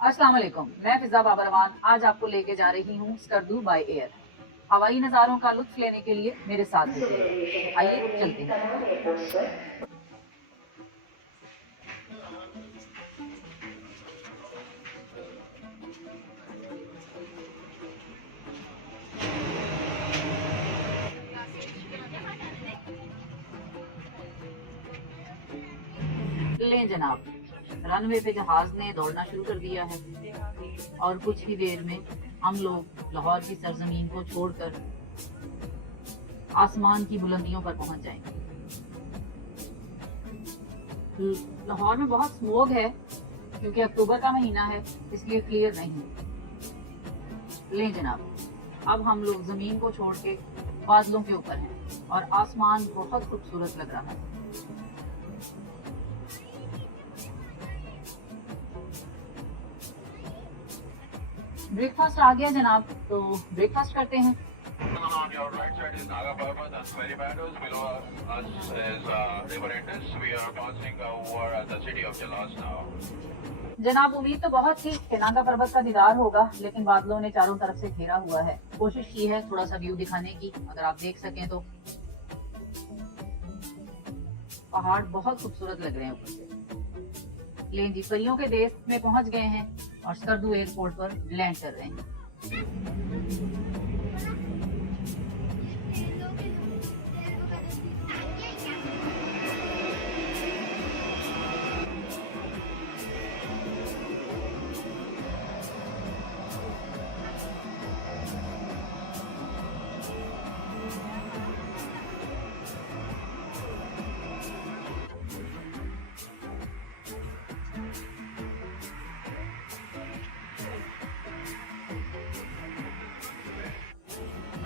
अस्सलाम वालेकुम, मैं फिजा बाबरवान आज आपको लेके जा रही हूँ स्कर्दू बाय एयर। हवाई नज़ारों का लुत्फ लेने के लिए मेरे साथ रहिए। आइए चलते हैं। लें जनाब, रनवे पे जहाज ने दौड़ना शुरू कर दिया है और कुछ ही देर में हम लोग लाहौर की सरजमीन को छोड़कर आसमान की बुलंदियों पर पहुंच जाएंगे। लाहौर में बहुत स्मोग है क्योंकि अक्टूबर का महीना है, इसलिए क्लियर नहीं। लें जनाब, अब हम लोग जमीन को छोड़ के बादलों के ऊपर हैं और आसमान बहुत खूबसूरत लग रहा है। ब्रेकफास्ट आ गया जनाब, तो ब्रेकफास्ट करते हैं। On your right side is Naga Parbat and Swery Meadows. Below us is River Indus. We are passing over the city of Jalas now. जनाब, उम्मीद तो बहुत थी कि नागा पर्वत का दीदार होगा, लेकिन बादलों ने चारों तरफ से घेरा हुआ है। कोशिश की है थोड़ा सा व्यू दिखाने की, अगर आप देख सकें तो। पहाड़ बहुत खूबसूरत लग रहे हैं ऊपर से। लें जी, परियों के देश में पहुंच गए हैं और स्कर्दू एयरपोर्ट पर लैंड कर रहे हैं।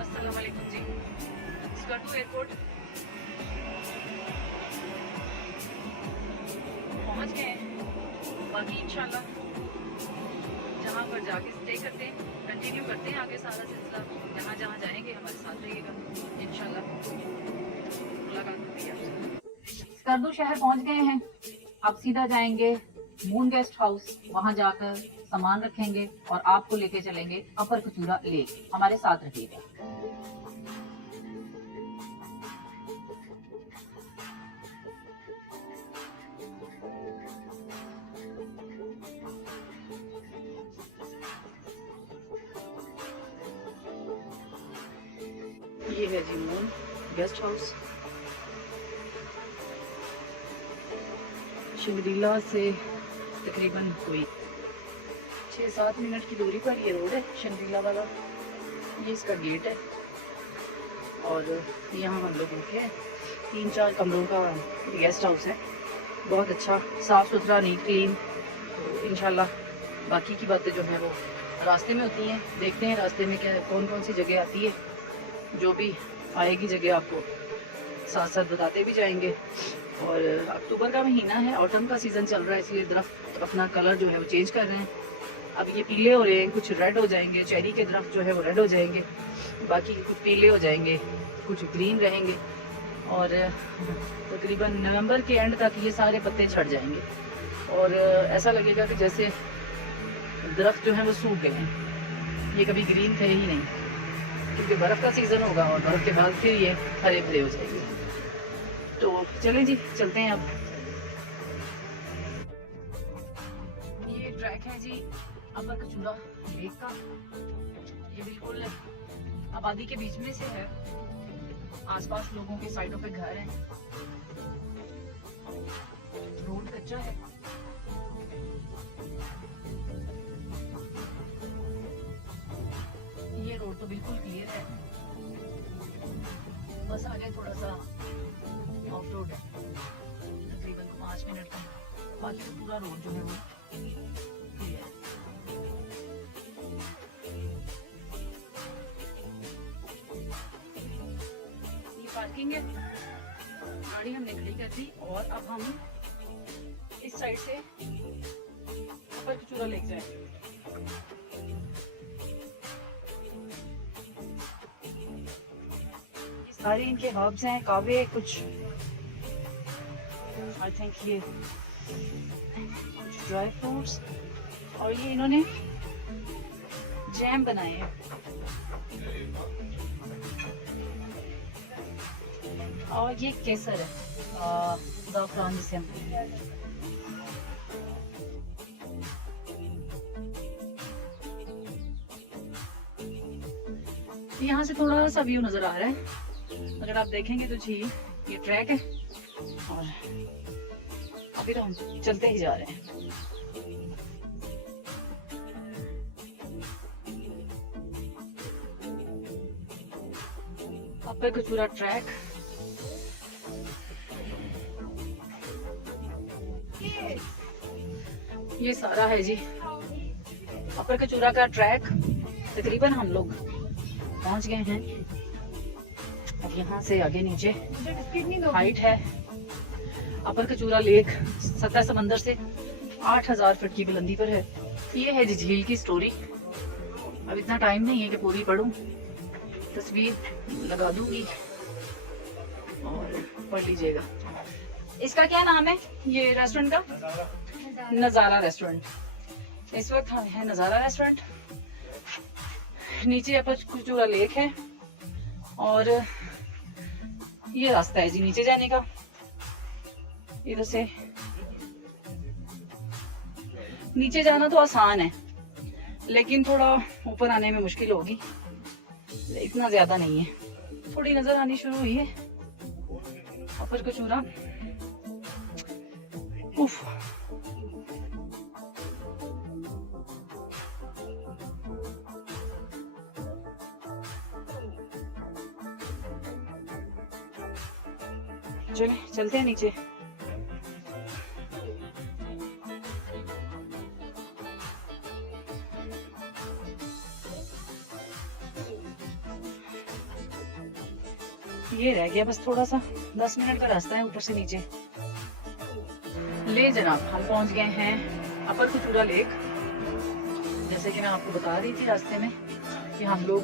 अस्सलाम वालेकुम जी, स्कर्दू एयरपोर्ट पहुंच गए हैं। बाकी इंशाल्लाह जहां पर जाके स्टे करते हैं, कंटिन्यू करते हैं आगे सारा सिलसिला। जहां जहां जाएंगे हमारे साथ रहिएगा, इंशाल्लाह मुलाकात होगी आपसे। स्कर्दू शहर पहुंच गए हैं, अब सीधा जाएंगे मून गेस्ट हाउस। वहां जाकर सामान रखेंगे और आपको लेके चलेंगे अपर कचूरा लेक। हमारे साथ रहिएगा। ये है जी मून गेस्ट हाउस। शिंगरीला से तकरीबन कोई 6-7 मिनट की दूरी पर ये रोड है शिंगरीला वाला। ये इसका गेट है और यहाँ हम लोग रुके हैं। 3-4 कमरों का गेस्ट हाउस है, बहुत अच्छा साफ़ सुथरा नीट क्लीन। इंशाल्लाह बाकी की बातें जो है वो रास्ते में होती हैं। देखते हैं रास्ते में क्या कौन कौन सी जगह आती है। जो भी आएगी जगह आपको साथ साथ बताते भी जाएंगे। और अक्टूबर का महीना है, ऑटम का सीज़न चल रहा है, इसलिए दरख्त अपना कलर जो है वो चेंज कर रहे हैं। अब ये पीले हो रहे हैं, कुछ रेड हो जाएंगे। चेरी के दरख्त जो है वो रेड हो जाएंगे, बाकी कुछ पीले हो जाएंगे, कुछ ग्रीन रहेंगे। और तकरीबन नवंबर के एंड तक ये सारे पत्ते झड़ जाएंगे और ऐसा लगेगा कि जैसे दरख्त जो है वो सूख गए हैं। ये कभी ग्रीन थे ही नहीं, क्योंकि बर्फ़ का सीज़न होगा और बर्फ़ के बाद फिर ये हरे भरे हो जाएंगे। तो चलें जी, चलते हैं। अब ये ट्रैक है जी अपर कचूरा लेक का। ये बिल्कुल आबादी के बीच में से है, आसपास लोगों के साइडों पे घर हैं, रोड कच्चा है। ये रोड तो बिल्कुल क्लियर है, बस आगे थोड़ा सा ऑफ रोड है, तकरीबन 5 मिनट का। बाकी तो पूरा रोड जो है वो क्लियर है। ये पार्किंग है, गाड़ी हमने खड़ी कर दी और अब हम इस साइड से अपर कचूरा लेक जाएंगे। सारे इनके हब्स हैं, काबे कुछ आई थिंक ये ड्राई फ्रूट्स, और ये इन्होंने जैम बनाए हैं। और ये केसर है, ज़ाफ़रान जिसे हम यहाँ से थोड़ा सा व्यू नजर आ रहा है। अगर आप देखेंगे तो जी ये ट्रैक है और अभी तो हम चलते ही जा रहे हैं। अपर कचूरा ट्रैक, ये सारा है जी अपर कचूरा का ट्रैक। तकरीबन हम लोग पहुंच गए हैं। अब यहाँ से आगे नीचे हाइट है। अपर कचूरा लेक सतह समंदर से 8000 फीट की बुलंदी पर है। ये है जी झील की स्टोरी। अब इतना टाइम नहीं है कि पूरी पढूं, तस्वीर लगा दूंगी और पढ़ लीजिएगा। इसका क्या नाम है ये रेस्टोरेंट का? नजारा रेस्टोरेंट। इस वक्त है नजारा रेस्टोरेंट। नीचे अपर कचूरा लेक है और ये रास्ता है जी नीचे जाने का। इधर से नीचे जाना तो आसान है, लेकिन थोड़ा ऊपर आने में मुश्किल होगी। इतना ज्यादा नहीं है। थोड़ी नजर आनी शुरू हुई है अपर कचूरा। उफ, चले चलते हैं नीचे। ये रह गया बस थोड़ा सा, 10 मिनट का रास्ता है ऊपर से नीचे। ले जनाब, हम पहुंच गए हैं अपर कचूरा लेक। जैसे कि मैं आपको बता रही थी रास्ते में कि हम लोग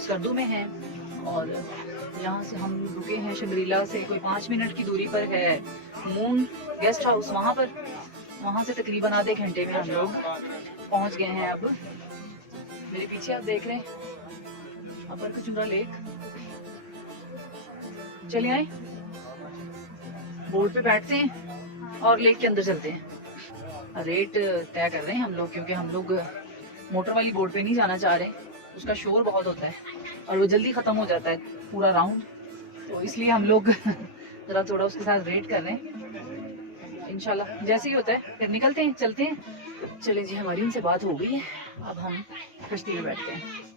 सर्दू में हैं और यहाँ से हम रुके हैं शंग्रीला से कोई 5 मिनट की दूरी पर है मून गेस्ट हाउस। वहाँ से तकरीबन आधे घंटे में हम लोग पहुँच गए हैं। अब मेरे पीछे आप देख रहे हैं अपर कचूरा लेक। चले आए, बोट पे बैठते हैं और लेक के अंदर चलते हैं। रेट तय कर रहे हैं हम लोग, क्योंकि हम लोग मोटर वाली बोट पे नहीं जाना चाह रहे। उसका शोर बहुत होता है और वो जल्दी खत्म हो जाता है पूरा राउंड, तो इसलिए हम लोग जरा थोड़ा उसके साथ रेट कर रहे हैं। इंशाल्लाह जैसे ही होता है फिर निकलते हैं, चलते हैं। चले जी, हमारी उनसे बात हो गई है, अब हम कश्ती में बैठते हैं।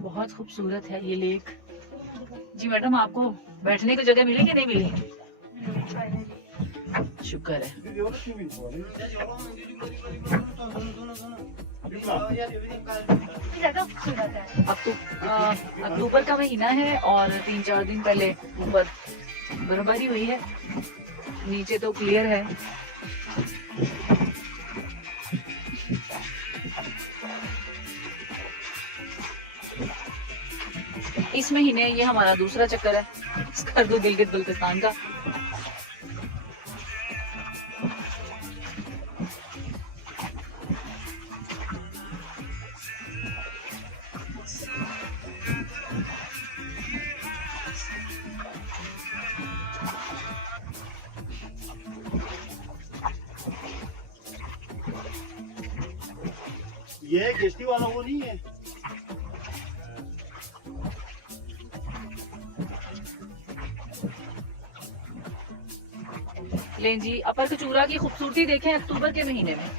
बहुत खूबसूरत है ये लेक। जी मैडम, आपको बैठने की जगह मिली कि नहीं मिली? शुक्र है। अक्टूबर का महीना है और 3-4 दिन पहले ऊपर बर्फबारी हुई है, नीचे तो क्लियर है। इस महीने ये हमारा दूसरा चक्कर है स्कर्दू गिलगित बल्तिस्तान का। ये किश्ती वाला वो नहीं है। लें जी, अपर कचूरा की खूबसूरती देखें अक्टूबर के महीने में।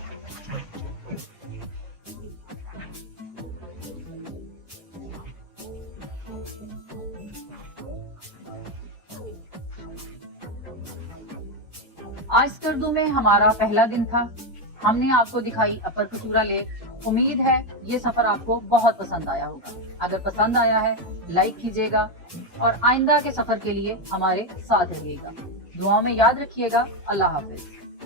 आज स्कर्दू में हमारा पहला दिन था। हमने आपको दिखाई अपर कचूरा लेक। उम्मीद है ये सफर आपको बहुत पसंद आया होगा। अगर पसंद आया है लाइक कीजिएगा और आइंदा के सफर के लिए हमारे साथ रहिएगा। दुआओं में याद रखिएगा। अल्लाह हाफिज।